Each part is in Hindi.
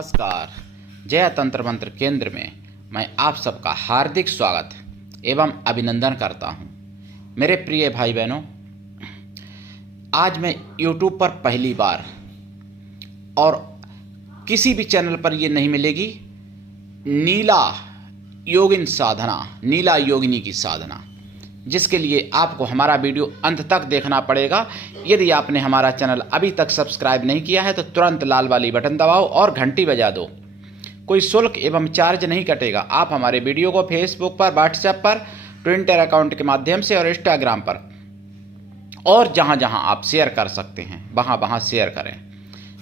नमस्कार। जय तंत्र मंत्र केंद्र में मैं आप सबका हार्दिक स्वागत एवं अभिनंदन करता हूं। मेरे प्रिय भाई बहनों, आज मैं YouTube पर पहली बार और किसी भी चैनल पर ये नहीं मिलेगी नीला योगिन साधना, नीला योगिनी की साधना, जिसके लिए आपको हमारा वीडियो अंत तक देखना पड़ेगा। यदि आपने हमारा चैनल अभी तक सब्सक्राइब नहीं किया है तो तुरंत लाल वाली बटन दबाओ और घंटी बजा दो। कोई शुल्क एवं चार्ज नहीं कटेगा। आप हमारे वीडियो को फेसबुक पर, व्हाट्सएप पर, ट्विटर अकाउंट के माध्यम से और इंस्टाग्राम पर और जहां जहां आप शेयर कर सकते हैं वहां वहां शेयर करें।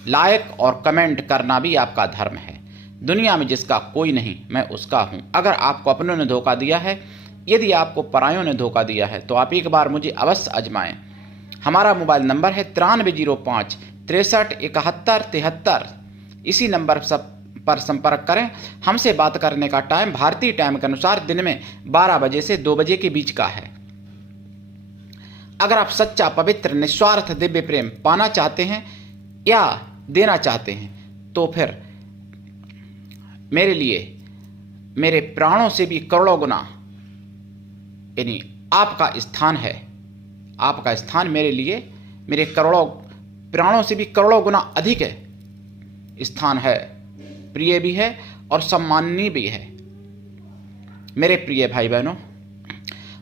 लाइक और कमेंट करना भी आपका धर्म है। दुनिया में जिसका कोई नहीं मैं उसका हूं। अगर आपको अपनों ने धोखा दिया है, यदि आपको परायों ने धोखा दिया है तो आप एक बार मुझे अवश्य आजमाएं। हमारा मोबाइल नंबर है 9305 63 71 73। इसी नंबर पर संपर्क करें। हमसे बात करने का टाइम भारतीय टाइम के अनुसार दिन में 12 बजे से 2 बजे के बीच का है। अगर आप सच्चा, पवित्र, निस्वार्थ दिव्य प्रेम पाना चाहते हैं या देना चाहते हैं तो फिर मेरे लिए मेरे प्राणों से भी करोड़ों गुना यानी आपका स्थान है। आपका स्थान मेरे लिए मेरे करोड़ों प्राणों से भी करोड़ों गुना अधिक है स्थान है, प्रिय भी है और सम्माननीय भी है। मेरे प्रिय भाई बहनों,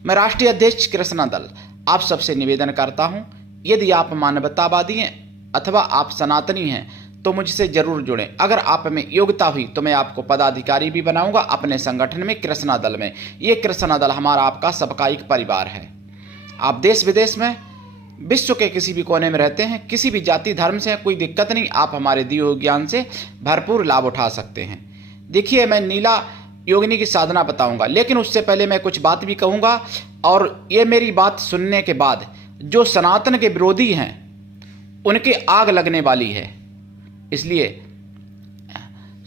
मैं राष्ट्रीय अध्यक्ष कृष्णा दल आप सबसे निवेदन करता हूं, यदि आप मानवतावादी हैं अथवा आप सनातनी हैं तो मुझसे जरूर जुड़ें। अगर आप में योग्यता हुई तो मैं आपको पदाधिकारी भी बनाऊंगा अपने संगठन में, कृष्णा दल में। ये कृष्णा दल हमारा आपका सबका एक परिवार है। आप देश विदेश में, विश्व के किसी भी कोने में रहते हैं, किसी भी जाति धर्म से कोई दिक्कत नहीं, आप हमारे दिए हुए ज्ञान से भरपूर लाभ उठा सकते हैं। देखिए, मैं नीला योगिनी की साधना बताऊंगा, लेकिन उससे पहले मैं कुछ बात भी कहूंगा। और ये मेरी बात सुनने के बाद जो सनातन के विरोधी हैं उनके आग लगने वाली है। इसलिए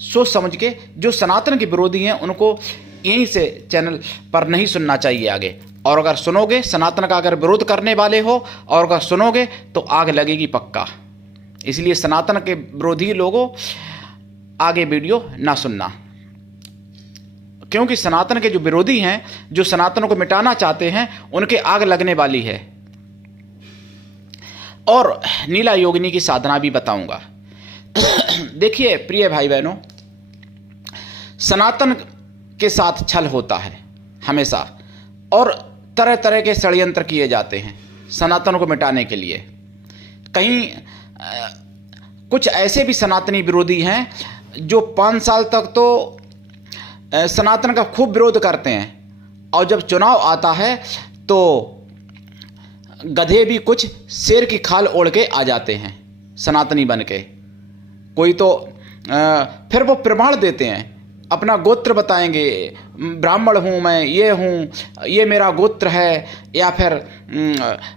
सोच समझ के जो सनातन के विरोधी हैं उनको यहीं से चैनल पर नहीं सुनना चाहिए आगे। और अगर सुनोगे, सनातन का अगर विरोध करने वाले हो और अगर सुनोगे तो आग लगेगी पक्का। इसलिए सनातन के विरोधी लोगों आगे वीडियो ना सुनना, क्योंकि सनातन के जो विरोधी हैं, जो सनातन को मिटाना चाहते हैं, उनके आग लगने वाली है। और नीला योगिनी की साधना भी बताऊंगा। देखिए प्रिय भाई बहनों, सनातन के साथ छल होता है हमेशा और तरह तरह के षड्यंत्र किए जाते हैं सनातन को मिटाने के लिए। कहीं कुछ ऐसे भी सनातनी विरोधी हैं जो 5 साल तक तो सनातन का खूब विरोध करते हैं और जब चुनाव आता है तो गधे भी कुछ शेर की खाल ओढ़ के आ जाते हैं सनातनी बन के। कोई तो फिर वो प्रमाण देते हैं, अपना गोत्र बताएंगे, ब्राह्मण हूँ मैं, ये हूँ, ये मेरा गोत्र है, या फिर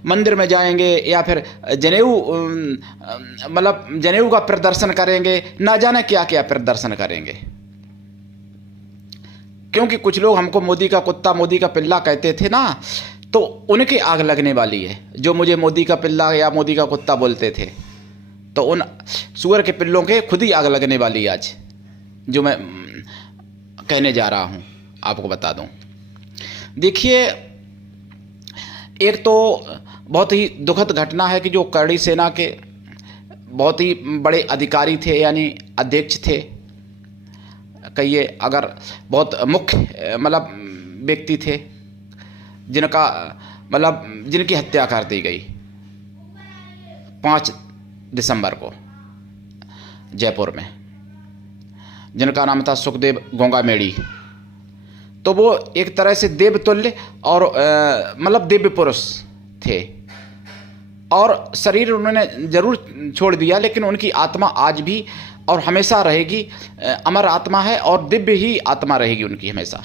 मंदिर में जाएंगे या फिर जनेऊ मतलब जनेऊ का प्रदर्शन करेंगे, ना जाने क्या क्या प्रदर्शन करेंगे। क्योंकि कुछ लोग हमको मोदी का कुत्ता, मोदी का पिल्ला कहते थे ना, तो उनकी आग लगने वाली है जो मुझे मोदी का पिल्ला या मोदी का कुत्ता बोलते थे। तो उन सुअर के पिल्लों के खुद ही आग लगने वाली आज, जो मैं कहने जा रहा हूं आपको बता दूं। देखिए, एक तो बहुत ही दुखद घटना है कि जो करणी सेना के बहुत ही बड़े अधिकारी थे, यानी अध्यक्ष थे, कहिए अगर बहुत मुख्य मतलब व्यक्ति थे, जिनका मतलब जिनकी हत्या कर दी गई 5 दिसंबर को जयपुर में, जिनका नाम था सुखदेव गोंगामेड़ी। तो वो एक तरह से देवतुल्य और मतलब दिव्य पुरुष थे और शरीर उन्होंने जरूर छोड़ दिया, लेकिन उनकी आत्मा आज भी और हमेशा रहेगी, अमर आत्मा है और दिव्य ही आत्मा रहेगी उनकी हमेशा,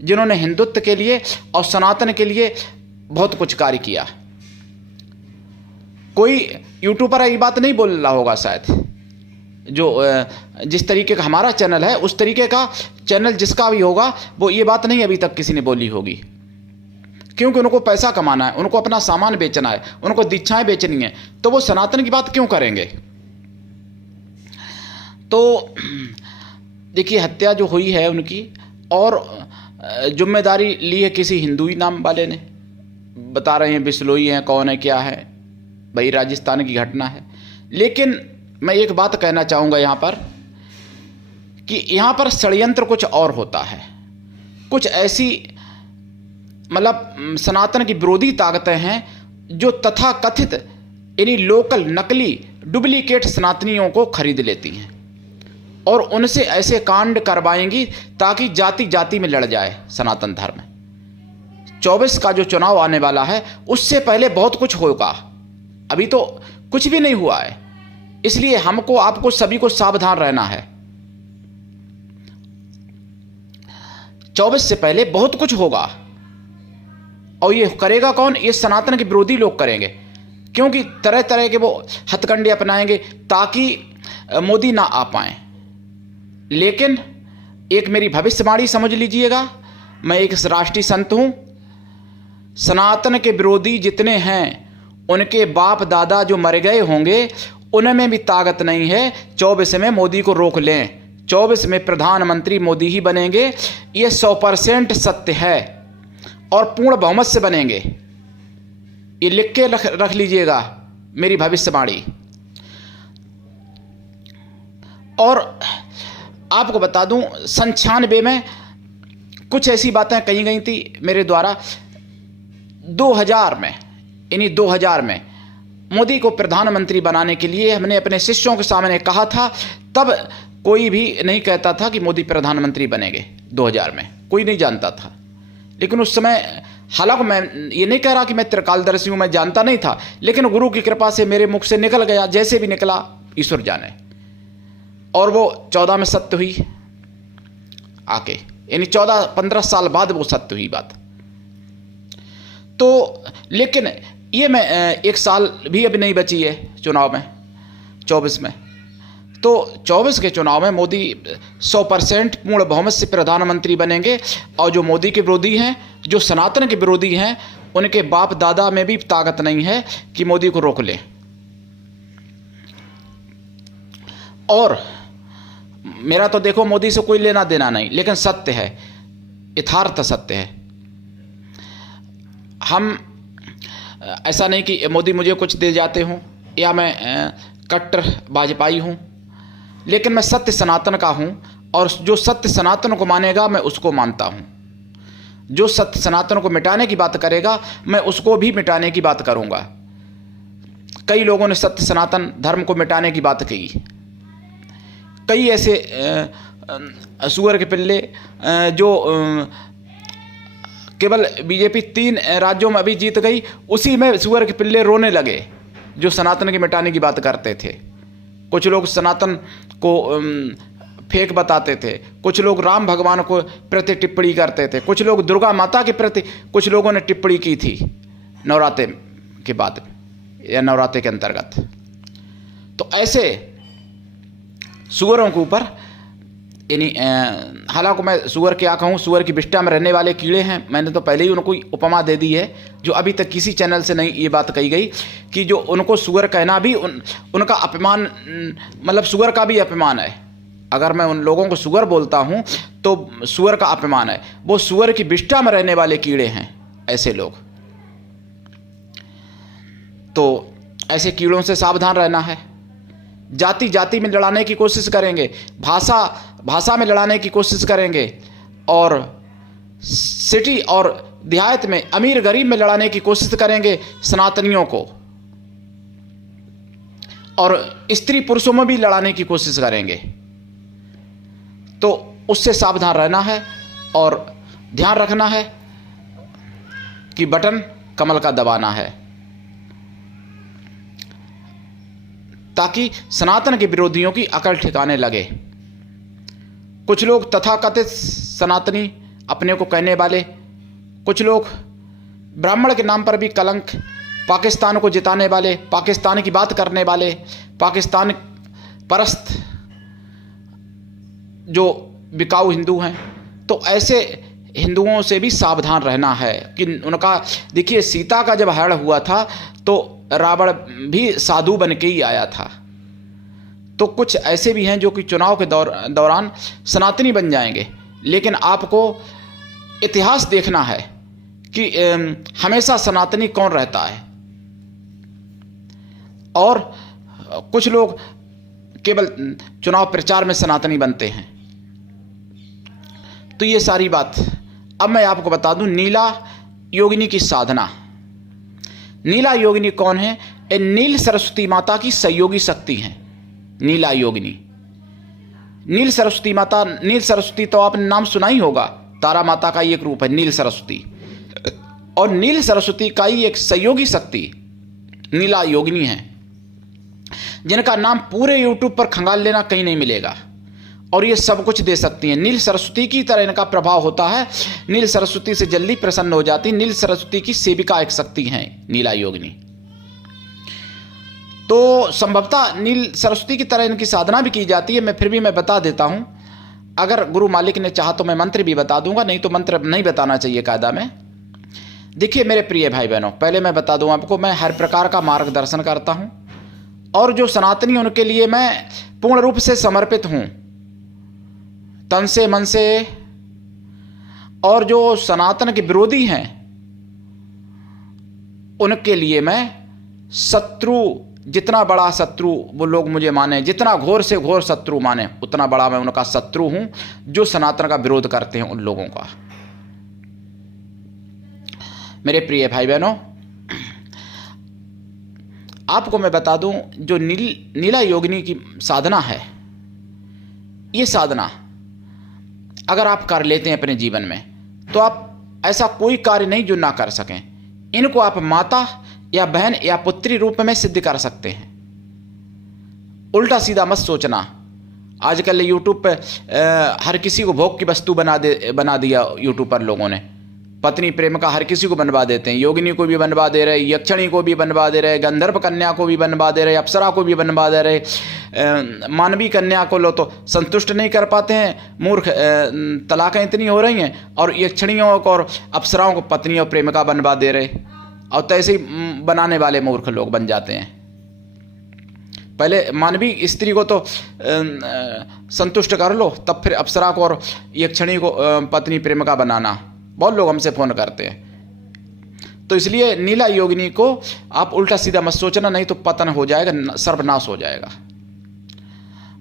जिन्होंने हिंदुत्व के लिए और सनातन के लिए बहुत कुछ कार्य किया। कोई यूट्यूबर ये बात नहीं बोल रहा होगा शायद, जो जिस तरीके का हमारा चैनल है उस तरीके का चैनल जिसका भी होगा वो ये बात नहीं अभी तक किसी ने बोली होगी। क्योंकि उनको पैसा कमाना है, उनको अपना सामान बेचना है, उनको दीक्षाएं बेचनी है, तो वो सनातन की बात क्यों करेंगे। तो देखिए हत्या जो हुई है उनकी, और जिम्मेदारी ली है किसी हिंदुई नाम वाले ने। बता रहे हैं बिसलोई हैं, कौन है क्या है, भाई राजस्थान की घटना है। लेकिन मैं एक बात कहना चाहूँगा यहाँ पर कि यहाँ पर षड्यंत्र कुछ और होता है। कुछ ऐसी मतलब सनातन की विरोधी ताकतें हैं जो तथाकथित यानी लोकल नकली डुप्लीकेट सनातनियों को खरीद लेती हैं और उनसे ऐसे कांड करवाएंगी ताकि जाति जाति में लड़ जाए सनातन धर्म। 24 का जो चुनाव आने वाला है उससे पहले बहुत कुछ होगा, अभी तो कुछ भी नहीं हुआ है। इसलिए हमको आपको सभी को सावधान रहना है। 24 से पहले बहुत कुछ होगा, और ये करेगा कौन? ये सनातन के विरोधी लोग करेंगे, क्योंकि तरह तरह के वो हथकंडे अपनाएंगे ताकि मोदी ना आ पाए। लेकिन एक मेरी भविष्यवाणी समझ लीजिएगा, मैं एक राष्ट्रीय संत हूं। सनातन के विरोधी जितने हैं उनके बाप दादा जो मर गए होंगे उनमें भी ताकत नहीं है 24 में मोदी को रोक लें। 24 में प्रधानमंत्री मोदी ही बनेंगे, ये 100% सत्य है, और पूर्ण बहुमत से बनेंगे। ये लिख के रख लीजिएगा मेरी भविष्यवाणी। और आपको बता दूं 96 में कुछ ऐसी बातें कही गई थी मेरे द्वारा। 2000 में यानी 2000 में मोदी को प्रधानमंत्री बनाने के लिए हमने अपने शिष्यों के सामने कहा था। तब कोई भी नहीं कहता था कि मोदी प्रधानमंत्री बनेंगे। 2000 में कोई नहीं जानता था। लेकिन उस समय, हालांकि मैं ये नहीं कह रहा कि मैं त्रिकालदर्शी हूँ, मैं जानता नहीं था, लेकिन गुरु की कृपा से मेरे मुख से निकल गया। जैसे भी निकला ईश्वर जाने, और वो 14 में सत्य हुई आके, यानी 14-15 साल बाद वो सत्य हुई बात। तो लेकिन ये मैं 1 साल भी अभी नहीं बची है चुनाव में, 24 में। तो 24 के चुनाव में मोदी 100% पूर्ण बहुमत से प्रधानमंत्री बनेंगे, और जो मोदी के विरोधी हैं, जो सनातन के विरोधी हैं, उनके बाप दादा में भी ताकत नहीं है कि मोदी को रोक लें। और मेरा तो देखो मोदी से कोई लेना देना नहीं, लेकिन सत्य है, यथार्थ सत्य है। हम ऐसा नहीं कि मोदी मुझे कुछ दे जाते हों या मैं कट्टर भाजपाई हूँ, लेकिन मैं सत्य सनातन का हूँ, और जो सत्य सनातन को मानेगा मैं उसको मानता हूँ। जो सत्य सनातन को मिटाने की बात करेगा मैं उसको भी मिटाने की बात करूँगा। कई लोगों ने सत्य सनातन धर्म को मिटाने की बात की। कई ऐसे सुअर के पिल्ले जो केवल बीजेपी 3 राज्यों में अभी जीत गई, उसी में सुअर के पिल्ले रोने लगे जो सनातन के मिटाने की बात करते थे। कुछ लोग सनातन को फेक बताते थे, कुछ लोग राम भगवान को प्रति टिप्पणी करते थे, कुछ लोग दुर्गा माता के प्रति कुछ लोगों ने टिप्पणी की थी नवरात्रे के बाद या नवरात्रे के अंतर्गत। तो ऐसे सुअरों के ऊपर, यानी हालांकि मैं सुअर क्या कहूँ, सुअर की विष्ठा में रहने वाले कीड़े हैं। मैंने तो पहले ही उनको उपमा दे दी है, जो अभी तक किसी चैनल से नहीं ये बात कही गई कि जो उनको सुअर कहना भी उनका अपमान, मतलब सुअर का भी अपमान है। अगर मैं उन लोगों को सुअर बोलता हूँ तो सुअर का अपमान है। वो सुअर की विष्ठा में रहने वाले कीड़े हैं ऐसे लोग। तो ऐसे कीड़ों से सावधान रहना है। जाति जाति में लड़ाने की कोशिश करेंगे, भाषा में लड़ाने की कोशिश करेंगे, और सिटी और देहात में अमीर गरीब में लड़ाने की कोशिश करेंगे सनातनियों को, और स्त्री पुरुषों में भी लड़ाने की कोशिश करेंगे। तो उससे सावधान रहना है और ध्यान रखना है कि बटन कमल का दबाना है, ताकि सनातन के विरोधियों की अकल ठिकाने लगे। कुछ लोग तथाकथित सनातनी अपने को कहने वाले, कुछ लोग ब्राह्मण के नाम पर भी कलंक, पाकिस्तान को जिताने वाले, पाकिस्तान की बात करने वाले, पाकिस्तान परस्त जो बिकाऊ हिंदू हैं, तो ऐसे हिंदुओं से भी सावधान रहना है कि उनका, देखिए सीता का जब हरण हुआ था तो रावण भी साधु बन के ही आया था। तो कुछ ऐसे भी हैं जो कि चुनाव के दौरान सनातनी बन जाएंगे। लेकिन आपको इतिहास देखना है कि हमेशा सनातनी कौन रहता है। और कुछ लोग केवल चुनाव प्रचार में सनातनी बनते हैं। तो ये सारी बात। अब मैं आपको बता दूं नीला योगिनी की साधना। नीला योगिनी कौन है? ये नील सरस्वती माता की सहयोगी शक्ति हैं नीला योगिनी। नील सरस्वती माता, नील सरस्वती तो आपने नाम सुना ही होगा, तारा माता का ही एक रूप है नील सरस्वती। और नील सरस्वती का ही एक सहयोगी शक्ति नीला योगिनी है, जिनका नाम पूरे यूट्यूब पर खंगाल लेना कहीं नहीं मिलेगा। और ये सब कुछ दे सकती हैं। नील सरस्वती की तरह इनका प्रभाव होता है। नील सरस्वती से जल्दी प्रसन्न हो जाती। नील सरस्वती की सेविका एक शक्ति है नीला योगिनी। तो संभवतः नील सरस्वती की तरह इनकी साधना भी की जाती है। मैं फिर भी मैं बता देता हूं, अगर गुरु मालिक ने चाहा तो मैं मंत्र भी बता दूंगा, नहीं तो मंत्र नहीं बताना चाहिए कायदा में। देखिए मेरे प्रिय भाई बहनों, पहले मैं बता दूं आपको, मैं हर प्रकार का मार्गदर्शन करता हूं और जो सनातनी उनके लिए मैं पूर्ण रूप से समर्पित हूं, तन से मन से। और जो सनातन के विरोधी हैं उनके लिए मैं शत्रु, जितना बड़ा शत्रु वो लोग मुझे माने, जितना घोर से घोर शत्रु माने, उतना बड़ा मैं उनका शत्रु हूं जो सनातन का विरोध करते हैं उन लोगों का। मेरे प्रिय भाई बहनों, आपको मैं बता दूं जो नीला योगिनी की साधना है, ये साधना अगर आप कर लेते हैं अपने जीवन में तो आप ऐसा कोई कार्य नहीं जो ना कर सकें। इनको आप माता या बहन या पुत्री रूप में सिद्ध कर सकते हैं। उल्टा सीधा मत सोचना। आजकल यूट्यूब पे हर किसी को भोग की वस्तु बना दिया यूट्यूब पर लोगों ने। पत्नी प्रेम का हर किसी को बनवा देते हैं। योगिनी को भी बनवा दे रहे, यक्षिणी को भी बनवा दे रहे, गंधर्व कन्या को भी बनवा दे रहे, अप्सरा को भी बनवा दे रहे। मानवीय कन्या को लो तो संतुष्ट नहीं कर पाते हैं, मूर्ख तलाक़ें इतनी हो रही हैं, और यक्षिणियों को और अप्सराओं को पत्नी और प्रेमिका बनवा दे रहे, और तैसे ही बनाने वाले मूर्ख लोग बन जाते हैं। पहले मानवीय स्त्री को तो संतुष्ट कर लो, तब फिर अप्सरा को और यक्षिणी को पत्नी प्रेमिका बनाना। बहुत लोग हमसे फ़ोन करते हैं। तो इसलिए नीला योगिनी को आप उल्टा सीधा मत सोचना, नहीं तो पतन हो जाएगा, सर्वनाश हो जाएगा।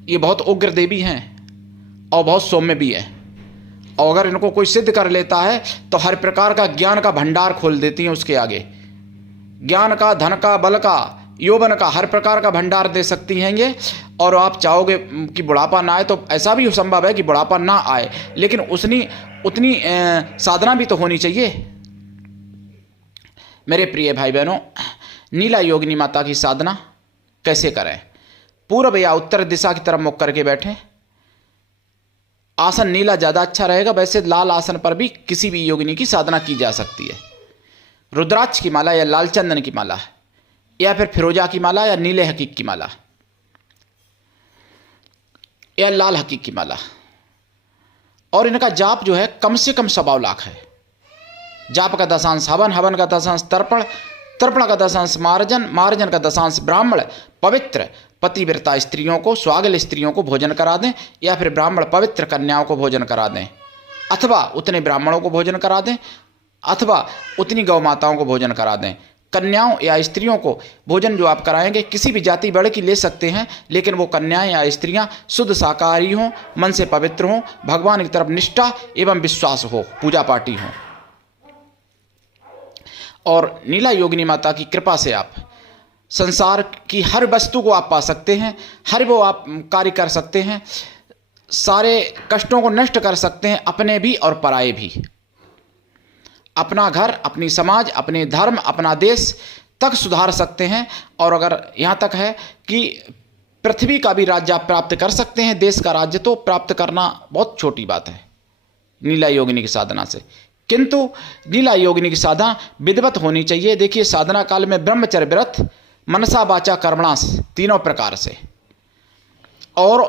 ये बहुत उग्र देवी हैं और बहुत सौम्य भी है, और अगर इनको कोई सिद्ध कर लेता है तो हर प्रकार का ज्ञान का भंडार खोल देती हैं उसके आगे। ज्ञान का, धन का, बल का, यौवन का, हर प्रकार का भंडार दे सकती हैं ये। और आप चाहोगे कि बुढ़ापा ना आए तो ऐसा भी संभव है कि बुढ़ापा ना आए, लेकिन उतनी साधना भी तो होनी चाहिए। मेरे प्रिय भाई बहनों, नीला योगिनी माता की साधना कैसे करें? पूर्व या उत्तर दिशा की तरफ मुख करके बैठें। आसन नीला ज़्यादा अच्छा रहेगा, वैसे लाल आसन पर भी किसी भी योगिनी की साधना की जा सकती है। रुद्राक्ष की माला या लाल चंदन की माला, या फिर फिरोजा की माला, या नीले हकीक की माला, या लाल हकीक की माला। और इनका जाप जो है कम से कम 100 लाख है। जाप का दशांश हवन, हवन का दशांश तर्पण, तर्पण का दशांश मार्जन, मार्जन का दशांश ब्राह्मण। पवित्र पतिव्रता स्त्रियों को, स्वागल स्त्रियों को भोजन करा दें, या फिर ब्राह्मण पवित्र कन्याओं को भोजन करा दें, अथवा उतने ब्राह्मणों को भोजन करा दें, अथवा उतनी गौ माताओं को भोजन करा दें। कन्याओं या स्त्रियों को भोजन जो आप कराएंगे किसी भी जाति वर्ग की ले सकते हैं, लेकिन वो कन्याएं या स्त्रियां शुद्ध शाकाहारी हों, मन से पवित्र हों, भगवान की तरफ निष्ठा एवं विश्वास हो, पूजा पाठी हों। और नीला योगिनी माता की कृपा से आप संसार की हर वस्तु को आप पा सकते हैं, हर वो आप कार्य कर सकते हैं, सारे कष्टों को नष्ट कर सकते हैं, अपने भी और पराये भी। अपना घर, अपनी समाज, अपने धर्म, अपना देश तक सुधार सकते हैं। और अगर यहाँ तक है कि पृथ्वी का भी राज्य आप प्राप्त कर सकते हैं, देश का राज्य तो प्राप्त करना बहुत छोटी बात है नीला योगिनी की साधना से। किंतु नीला योगिनी की साधना विधिवत होनी चाहिए। देखिए, साधना काल में ब्रह्मचर्य व्रत, मनसा वाचा कर्मणा, तीनों प्रकार से, और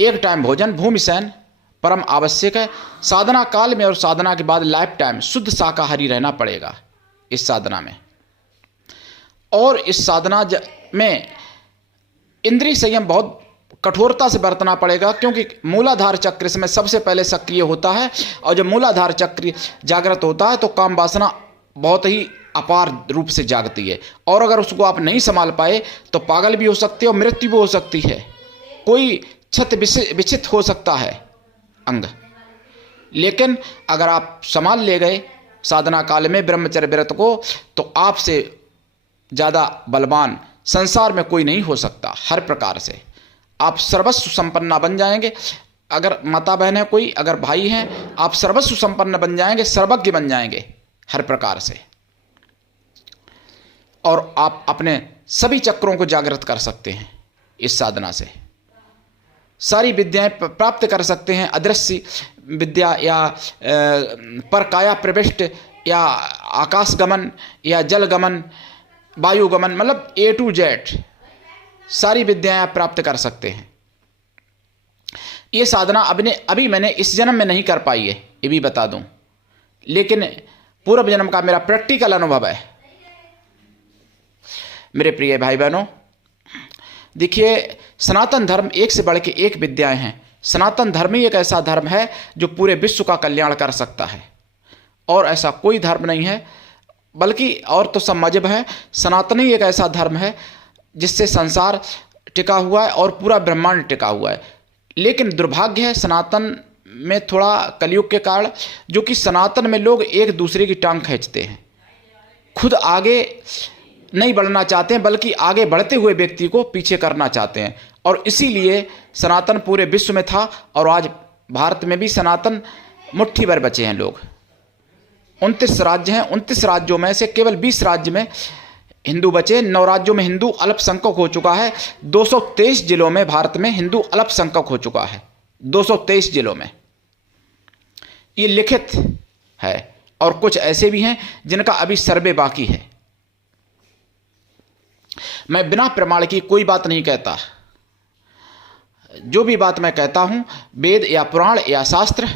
एक टाइम भोजन, भूमि शयन परम आवश्यक है। साधना काल में और साधना के बाद लाइफ टाइम शुद्ध शाकाहारी रहना पड़ेगा इस साधना में। और इस साधना में इंद्रिय संयम बहुत कठोरता से बरतना पड़ेगा, क्योंकि मूलाधार चक्र इसमें सबसे पहले सक्रिय होता है, और जब मूलाधार चक्र जागृत होता है तो काम वासना बहुत ही अपार रूप से जागती है, और अगर उसको आप नहीं संभाल पाए तो पागल भी हो सकते हो, मृत्यु भी हो सकती है, कोई क्षत विक्षित हो सकता है अंग। लेकिन अगर आप संभाल ले गए साधना काल में ब्रह्मचर्य व्रत को, तो आपसे ज़्यादा बलवान संसार में कोई नहीं हो सकता। हर प्रकार से आप सर्वस्व संपन्ना बन जाएंगे। अगर माता बहन है कोई, अगर भाई हैं, आप सर्वस्व संपन्न बन जाएंगे, सर्वज्ञ बन जाएंगे हर प्रकार से, और आप अपने सभी चक्रों को जागृत कर सकते हैं। इस साधना से सारी विद्याएं प्राप्त कर सकते हैं, अदृश्य विद्या या परकाया प्रविष्ट या आकाश गमन या जल गमन, वायु गमन, मतलब A to Z सारी विद्याएं आप प्राप्त कर सकते हैं। ये साधना अभी मैंने इस जन्म में नहीं कर पाई है, ये भी बता दूं, लेकिन पूर्व जन्म का मेरा प्रैक्टिकल अनुभव है। मेरे प्रिय भाई बहनों, देखिए, सनातन धर्म एक से बढ़ के एक विद्याएं हैं। सनातन धर्म ही एक ऐसा धर्म है जो पूरे विश्व का कल्याण कर सकता है, और ऐसा कोई धर्म नहीं है, बल्कि और तो सब मजहब है, सनातन ही एक ऐसा धर्म है जिससे संसार टिका हुआ है और पूरा ब्रह्मांड टिका हुआ है। लेकिन दुर्भाग्य है सनातन में थोड़ा कलयुग के कारण, जो कि सनातन में लोग एक दूसरे की टांग खींचते हैं, खुद आगे नहीं बढ़ना चाहते हैं, बल्कि आगे बढ़ते हुए व्यक्ति को पीछे करना चाहते हैं। और इसीलिए सनातन पूरे विश्व में था, और आज भारत में भी सनातन मुट्ठी भर बचे हैं लोग। 29 राज्य हैं, 29 राज्यों में से केवल 20 राज्य में हिंदू बचे, 9 राज्यों में हिंदू अल्पसंख्यक हो चुका है, 223 जिलों में भारत में हिंदू अल्पसंख्यक हो चुका है, 223 जिलों में। ये लिखित है, और कुछ ऐसे भी हैं जिनका अभी सर्वे बाकी है। मैं बिना प्रमाण की कोई बात नहीं कहता। जो भी बात मैं कहता हूं, वेद या पुराण या शास्त्र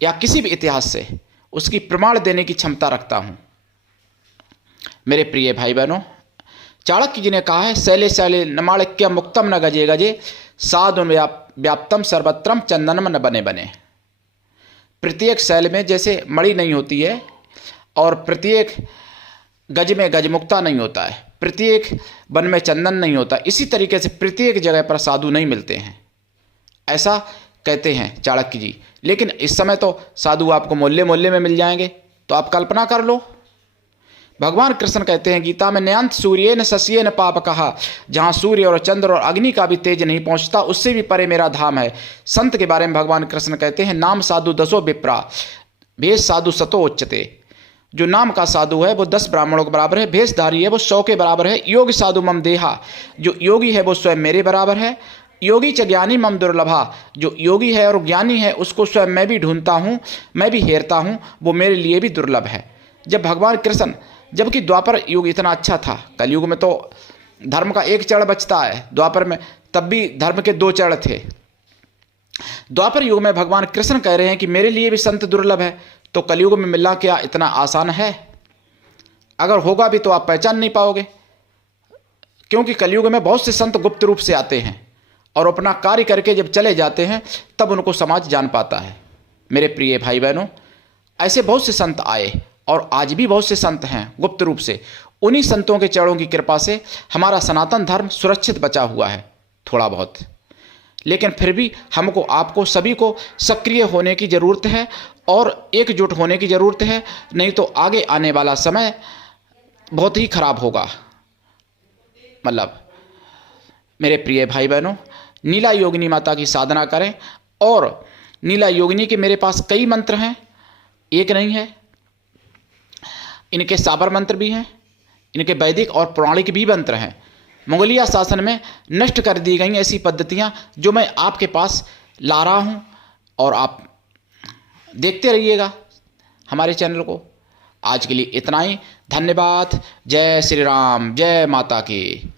या किसी भी इतिहास से उसकी प्रमाण देने की क्षमता रखता हूं। मेरे प्रिय भाई बहनों, चाणक्य जी ने कहा है, शैले शैले नमाणिक्य मुक्तम न गजे गजे, साधुन व्याप्तम सर्वत्रम चंदनम न बने बने। प्रत्येक शैल में जैसे मणि नहीं होती है, और प्रत्येक गज में गजमुक्ता नहीं होता है, प्रत्येक वन में चंदन नहीं होता, इसी तरीके से प्रत्येक जगह पर साधु नहीं मिलते हैं, ऐसा कहते हैं चाणक्य जी। लेकिन इस समय तो साधु आपको मोहल्ले मोहल्ले में मिल जाएंगे, तो आप कल्पना कर लो। भगवान कृष्ण कहते हैं गीता में, नयंत सूर्य न शशि न पाप कहा, जहाँ सूर्य और चंद्र और अग्नि का भी तेज नहीं पहुँचता, उससे भी परे मेरा धाम है। संत के बारे में भगवान कृष्ण कहते हैं, नाम साधु 10 विप्रा, भेष साधु 100 उच्चते। जो नाम का साधु है वो 10 ब्राह्मणों के बराबर है, भेषधारी है वो 100 के बराबर है। योग साधु मम देहा, जो योगी है वो स्वयं मेरे बराबर है। योगी च ज्ञानी मम दुर्लभा, जो योगी है और ज्ञानी है उसको स्वयं मैं भी ढूंढता हूँ, मैं भी हेरता हूँ, वो मेरे लिए भी दुर्लभ है। जब भगवान कृष्ण, जबकि द्वापर युग इतना अच्छा था, कलयुग में तो धर्म का एक चरण बचता है, द्वापर में तब भी धर्म के 2 चरण थे। द्वापर युग में भगवान कृष्ण कह रहे हैं कि मेरे लिए भी संत दुर्लभ है, तो कलयुग में मिलना क्या इतना आसान है? अगर होगा भी तो आप पहचान नहीं पाओगे, क्योंकि कलयुग में बहुत से संत गुप्त रूप से आते हैं और अपना कार्य करके जब चले जाते हैं तब उनको समाज जान पाता है। मेरे प्रिय भाई बहनों, ऐसे बहुत से संत आए और आज भी बहुत से संत हैं गुप्त रूप से। उन्हीं संतों के चरणों की कृपा से हमारा सनातन धर्म सुरक्षित बचा हुआ है थोड़ा बहुत। लेकिन फिर भी हमको, आपको सभी को सक्रिय होने की ज़रूरत है और एकजुट होने की ज़रूरत है, नहीं तो आगे आने वाला समय बहुत ही खराब होगा। मतलब मेरे प्रिय भाई बहनों, नीला योगिनी माता की साधना करें। और नीला योगिनी के मेरे पास कई मंत्र हैं, एक नहीं है, इनके साबर मंत्र भी हैं, इनके वैदिक और पौराणिक भी मंत्र हैं। मुगलिया शासन में नष्ट कर दी गई ऐसी पद्धतियां जो मैं आपके पास ला रहा हूं, और आप देखते रहिएगा हमारे चैनल को। आज के लिए इतना ही, धन्यवाद। जय श्री राम, जय माता की।